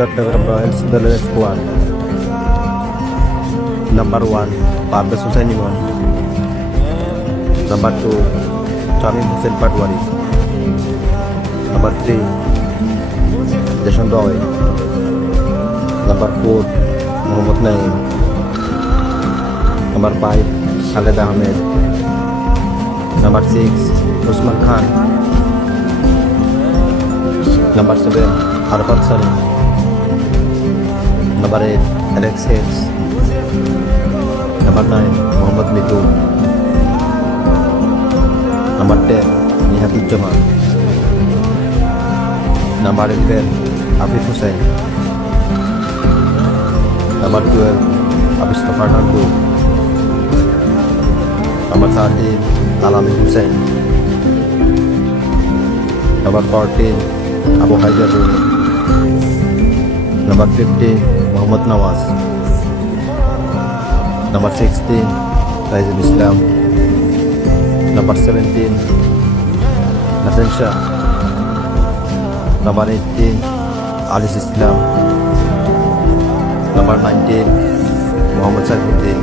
Chittagong royals দলের squad. Number 1 Parvez Hossain Emon. Number 2 Shamim Hossain Patwari. Number 3 Jason Roy. Number 4 Mohammad Naim. Number 5 Khaled Ahmed. Number 6 Osman Khan. Number 7 Arafat Salam. Number 8 Alex Hales. Number 9 Mohammad Mithu. Number 10 Nihatuzzaman. Number 11 Afif Hossain. Number 12 Avishka Fernando. Number 13 Alamin Hussain. Number 14 Abu Haider Rumi. Number 15 Mohammad Nawaz. Number 16 Raizul ইসলাম। নাম্বার 17 Naseem Shah. Number 18 Alis Islam. Number 19 Mohammad সাইফুদ্দিন।